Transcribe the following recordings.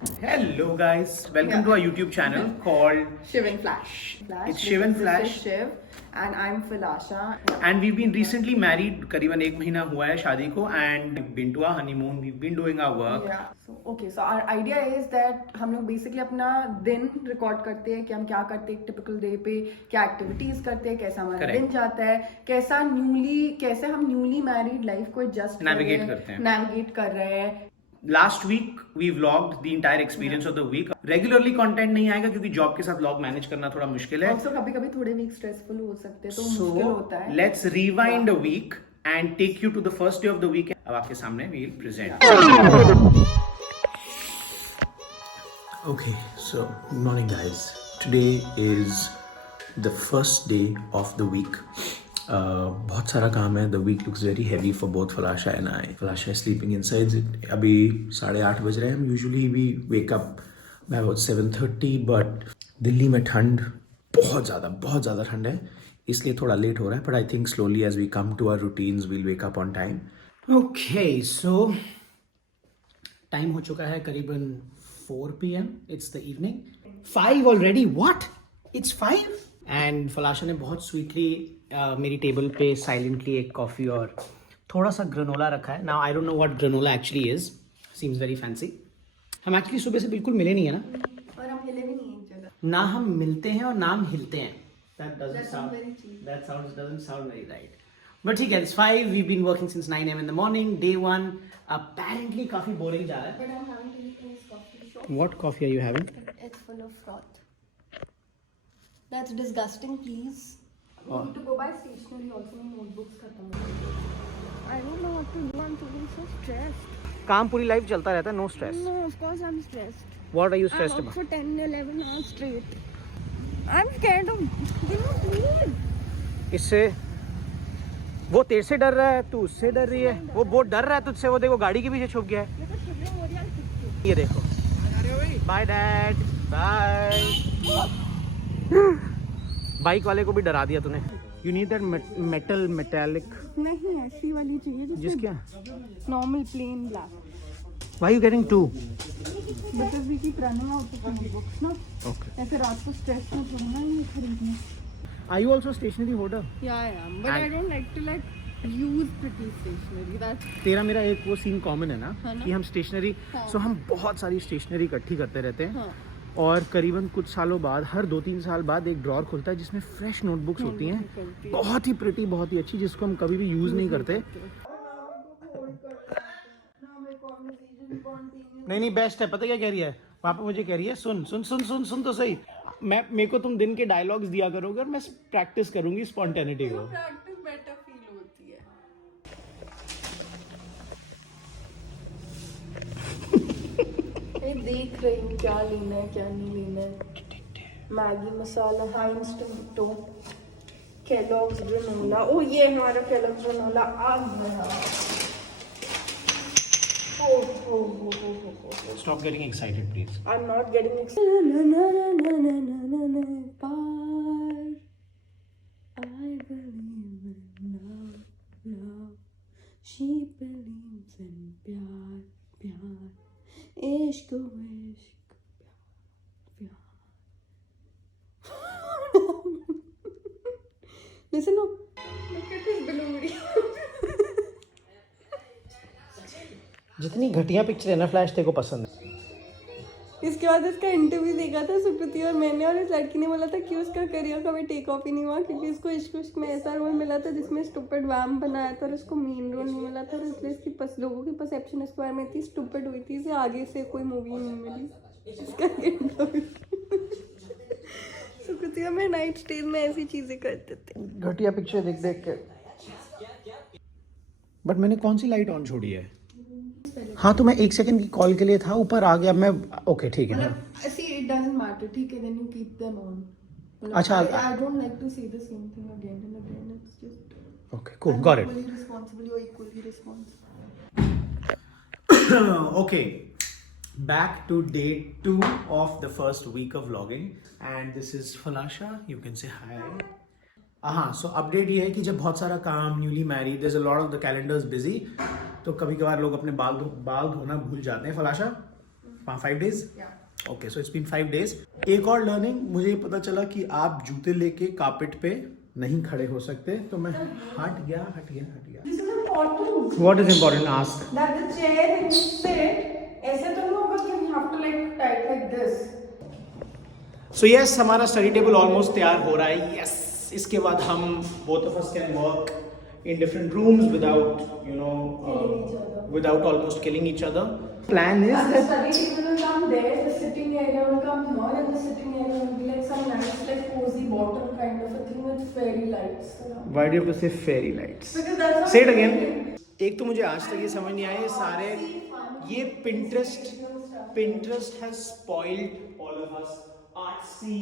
Hello guys, welcome to our YouTube channel called Shiv and Flash. It's Shiv and Flash. This is Shiv and I'm Falasha. and we've been recently married. करीबन 1 महीना हुआ है शादी को and we've been to our honeymoon. We've been doing our work. Yeah. So our idea is that हम लोग basically अपना दिन रिकॉर्ड करते हैं कि हम क्या करते हैं टिपिकल डे पे, क्या एक्टिविटीज करते हैं, कैसा हमारा दिन जाता है, कैसे हम न्यूली मैरिड लाइफ को एडजस्ट नैविगेट कर रहे हैं. Last week we vlogged the entire experience of the week. Regularly content नहीं आएगा क्योंकि जॉब के साथ vlog मैनेज करना थोड़ा मुश्किल है. Also कभी-कभी थोड़े वीक स्ट्रेसफुल हो सकते हैं तो मुश्किल होता है. Let's rewind a week and take you to the first day of the week. अब आपके सामने we'll present. Okay, so good morning guys. Today is the first day of the week. बहुत सारा काम है. The week looks very heavy for both Falasha and I. Falasha is sleeping inside. अभी 8:30 बज रहे हैं. Usually we wake up by about 7:30, but Delhi में ठंड बहुत ज़्यादा ठंड है, इसलिए थोड़ा लेट हो रहा है. But I think slowly as we come to our routines, we'll wake up on time. Okay, so time हो चुका है करीबन 4 p.m. It's the evening. 5 already? What? It's 5? And Falasha ने बहुत sweetly मेरी टेबल पे साइलेंटली एक कॉफ़ी और थोड़ा सा ग्रेनोला रखा है. Now I don't know what granola actually is. Seems very fancy. हम एक्चुअली सुबह से बिल्कुल मिले नहीं है ना, और हम हिले भी नहीं एक जगह. ना हम मिलते हैं और ना हम हिलते हैं. That doesn't sound very right. But ठीक है, it's 5. We've been working since 9 a.m. in the morning. Day 1 apparently काफी boring जा रहा है. But I'm having to eat in this coffee shop. What coffee are you having? It's full of froth. That's disgusting, please. We Oh. need to go buy stationery also. My notebooks खत्म हो गई. I don't know what to do. I'm feeling so stressed. काम पूरी life चलता रहता है. No stress. No, of course I'm stressed. What are you stressed I'm up about? for 10-11 hours straight. I'm scared of. Give me please. इससे वो तेरे से डर रहा है, तू उससे डर रही है. वो बहुत डर रहा है तुझसे. वो देखो गाड़ी के पीछे छुप गया है. मेरे को shivering हो रही है किसकी. ये देखो. Bye dad. बाय. बाइक वाले को भी डरा दिया तूने. You need that metallic. नहीं ऐसी वाली चाहिए जिसके normal plain black. Why you getting 2? Because we keep running out of notebooks ना. ओके. ऐसे रात को स्ट्रेस में थोड़ा ये खरीदने. Are you also stationery holder? Yeah, I am. But I don't like to use pretty stationery. That's तेरा मेरा एक वो सीन कॉमन है ना, ना? कि हम स्टेशनरी. हाँ. सो हम बहुत सारी स्टेशनरी इकट्ठी करते रहते हैं. हाँ. और करीबन कुछ सालों बाद, हर 2-3 साल बाद एक ड्रॉर खुलता है जिसमें फ्रेश नोटबुक्स होती हैं, बहुत ही प्रिटी, बहुत ही अच्छी, जिसको हम कभी भी यूज नहीं करते. नहीं बेस्ट है. पता क्या कह रही है पापा? मुझे कह रही है सुन सुन सुन सुन सुन तो सही. मेरे को तुम दिन के डायलॉग्स दिया करोगे और मैं प्रैक्टिस करूंगी स्पॉन्टेनिटी को. practice better feel होती है. मैं देख रही हूँ क्या लेना है क्या नहीं लेना है. मैगी मसाला, हाइंस टोमेटो, केलॉग्स ग्रेनोला. ओ ये हमारा केलॉग्स ग्रेनोला आ गया. Stop getting excited, please. I'm not getting excited. I believe in love, love. She believes in प्यार, प्यार. इश्क, इश्क, प्यार, प्यार. Listen up. Look at his balloon. जितनी घटिया पिक्चर है ना फ्लैश तेरे को पसंद है. इसके बाद इसका इंटरव्यू देखा था सुकृति और मैंने, और इस लड़की ने बोला था कि उसका करियर कभी टेक ऑफ ही नहीं हुआ क्योंकि इसको इश्क उश्क में ऐसा रोल मिला था जिसमें स्टूपिड वैम बनाया था और उसको मेन रोल नहीं मिला था, और इसलिए इसकी लोगों की परसेप्शन इसके बारे में इतनी स्टूपिड हुई थी, इसे आगे से कोई मूवी नहीं मिली. इसका इंटरव्यू. सुकृति और मैं नाइट स्टे में ऐसी चीजें करते थे. घटिया पिक्चर देख देख के. बट मैंने कौन सी लाइट ऑन छोड़ी है? हाँ तो मैं 1 सेकंड की कॉल के लिए था, ऊपर आ गया मैं. ओके ठीक है. See, it doesn't matter. ठीक है, then you keep them on. अच्छा. I don't like to say the same thing again and again. It's just. Okay, cool, got it. Equally responsible, you're equally responsible. Okay, back to day 2 of the first week of vlogging, and this is Falasha. You can say hi. हाँ, सो update ये है कि जब बहुत सारा काम, newly married, there is a lot of the calendars busy, तो कभी कभार लोग अपने बाल धोना भूल जाते हैं. फलाशा 5 days? Okay, so it's been 5 days. एक और लर्निंग, मुझे पता चला कि आप जूते लेके कारपेट पे नहीं खड़े हो सकते, तो मैं हट गया. This is important. What is important? Ask. That the chair when you sit, ऐसे तो नहीं होगा कि you have to like tight like this. So yes, हमारा स्टडी टेबल ऑलमोस्ट तैयार हो रहा है. Yes, इसके बाद हम both of us can work in different rooms without, Killing each other. without almost killing each other. Plan is And the study table will come there, the sitting area will come here, and the sitting area will be like some nice, like cozy bottom kind of a thing with fairy lights. Why do you have to say fairy lights? Because that's what Say it again. एक तो मुझे आज तक ये समझ नहीं आया, ये सारे ये Pinterest has spoiled all of us. Artsy,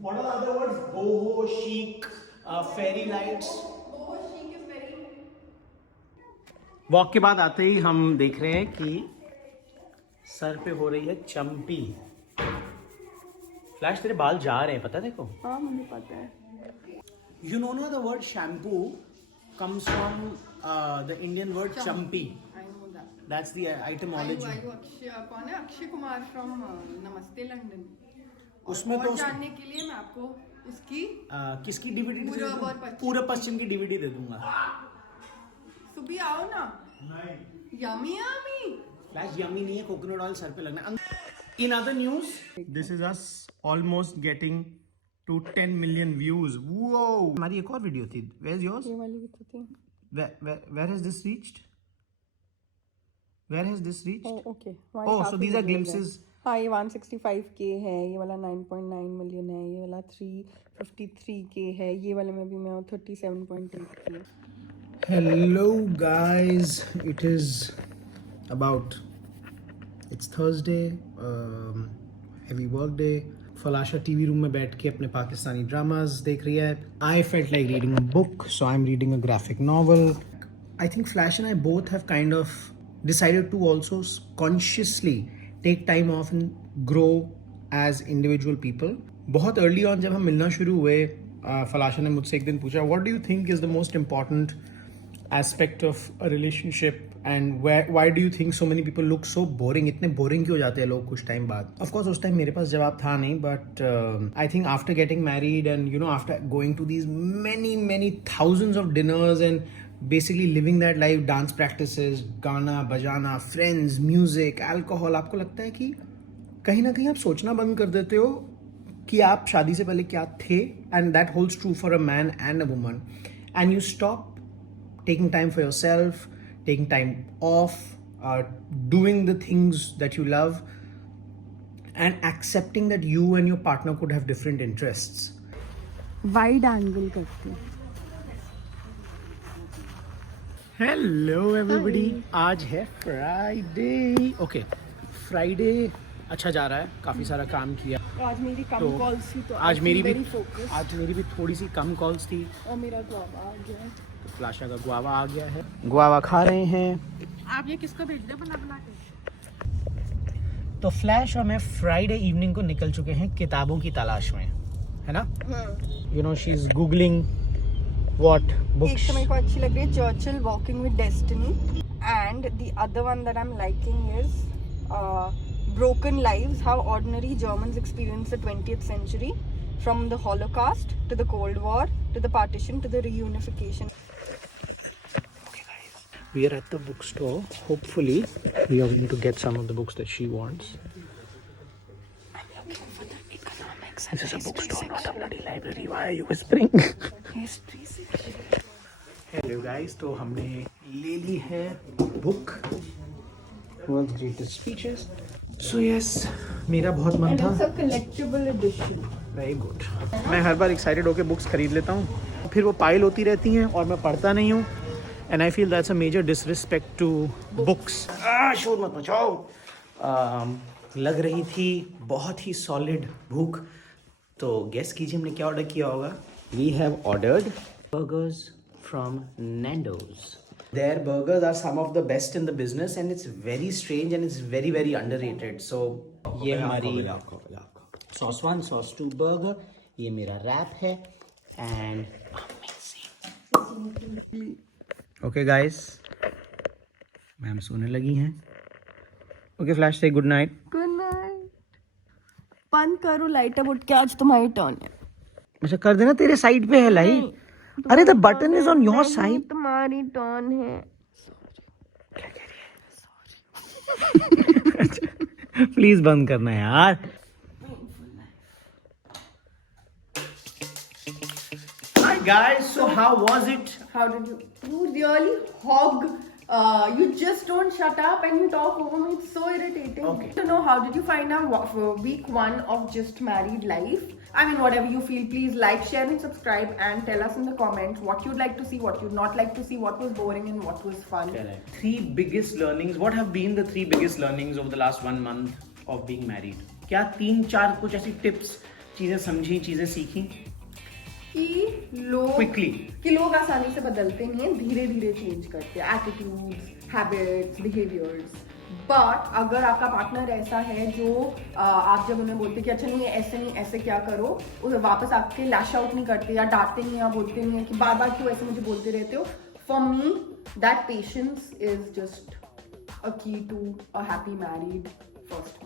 what are the other words? Boho, chic, fairy lights. Boho chic is very. Walk के बाद आते ही हम देख रहे हैं कि सर पे हो रही है चंपी. फ्लैश, तेरे बाल जा रहे हैं, पता है देखो. हाँ, मुझे पता है. You know the word shampoo comes from the Indian word champi. I know that. That's the etymology. कौन है? अक्षय कुमार from नमस्ते लंदन. उसमें तो जानने के लिए मैं आपको उसकी किसकी डीवीडी दे पूरब और दूं? पश्चिम. पूरब पश्चिम की डीवीडी दे दूंगा. सुबह आओ ना. यमी. फ्लैश यम्मी नहीं है, कोकोनट ऑयल सर पे लगना. In other news, this is us almost getting to 10 million views. Whoa! हमारी एक और वीडियो थी. Where's yours? ये वाली भी तो थी. Where has this reached? Where has this reached? Oh, okay. Oh, so these are glimpses. हाँ, ये 165K है, ये वाला 9.9 मिलियन है, ये वाला 353K है, ये वाले में भी मैं हूँ 37.8K. Hello guys, it is about, it's Thursday, heavy work day. फलाशा टीवी रूम में बैठ के अपने पाकिस्तानी ड्रामास देख रही है. I felt like reading a book, so I'm reading a graphic novel. I think Flash and I both have kind of decided to also consciously take time off and grow as individual people. बहुत early on जब हम मिलना शुरू हुए, फलाशा ने मुझसे एक दिन पूछा, what do you think is the most important aspect of a relationship and why do you think so many people look so boring? इतने boring क्यों जाते हैं लोग कुछ टाइम बाद? Of course उस टाइम मेरे पास जवाब था नहीं, but I think after getting married and after going to these many thousands of dinners and basically living that life, dance practices, गाना बजाना, friends, music, alcohol, आपको लगता है कि कहीं ना कहीं आप सोचना बंद कर देते हो कि आप शादी से पहले क्या थे, and that holds true for a man and a woman, and you stop taking time for yourself, taking time off, doing the things that you love, and accepting that you and your partner could have different interests. Wide angle करते. Hello everybody. आज है Friday. Okay, Friday अच्छा जा रहा है, काफ़ी सारा काम किया. आज मेरी कम कॉल्स थी, तो आज मेरी भी थोड़ी सी कम कॉल्स थी. और मेरा गुआवा आ गया है. फ्लाशा का गुआवा आ गया है, गुआवा खा रहे हैं. आप ये किसको भेज दे बना के? तो फ्लैश और मैं फ्राइडे इवनिंग को निकल चुके हैं किताबों की तलाश में, है ना? She is googling what books. एक तो मेरे को अच्छी लग रही है Churchill walking with destiny, and the other one that I am liking is Broken Lives, How Ordinary Germans Experienced the 20th Century, from the Holocaust to the Cold War to the Partition to the Reunification. Okay guys, we are at the bookstore. Hopefully we are going to get some of the books that she wants. I'm looking for the economics. This is a bookstore, not a bloody library. Why are you whispering? History section. Hello guys, तो हमने ले ली है book, World's Greatest Speeches. So yes, मेरा बहुत मन था. It's a collectible edition. Very good. मैं हर बार excited होकर बुक्स खरीद लेता हूँ, फिर वो पाइल होती रहती हैं और मैं पढ़ता नहीं हूँ. And I feel that's a major disrespect to books. शोर मत मचाओ. लग रही थी बहुत ही सॉलिड भूख, तो गेस कीजिए हमने क्या ऑर्डर किया होगा. We have ordered burgers from Nando's. Their burgers are some of the best in the business and it's very strange and it's very underrated. So ये हमारी sauce 1, sauce 2 burger, ये मेरा wrap है and amazing. Okay guys, ma'am सोने लगी हैं. Okay, Flash, say good night. Good night. बंद करो लाइट, अब उठ के आज तुम्हारी टर्न है. अच्छा कर देना, तेरे साइड पे है लाइट. अरे the button is on your side. तुम्हारी टर्न है. प्लीज बंद करना यार. Hi guys, so how was it? How did you really hog? You just don't shut up and you talk over me. It's so irritating. Okay. To know, how did you find out week 1 of Just Married life? I mean, whatever you feel, please like, share, and subscribe, and tell us in the comments what you'd like to see, what you'd not like to see, what was boring and what was fun. Correct. 3 biggest learnings. What have been the 3 biggest learnings over the last 1 month of being married? क्या 3-4 कुछ ऐसी tips, चीजें समझी, चीजें सीखी कि लोग quickly? कि लोग आसानी से बदलते नहीं हैं, धीरे धीरे चेंज करते हैं एटीट्यूड्स, हैबिट्स, बिहेवियर्स. बट अगर आपका पार्टनर ऐसा है जो आप जब उन्हें बोलते कि अच्छा नहीं ऐसे नहीं, ऐसे क्या करो, उसे वापस आपके लैश आउट नहीं करते या डांटते नहीं या बोलते नहीं है कि बार बार क्यों ऐसे मुझे बोलते रहते हो. For me that patience is just a key to a happy married first.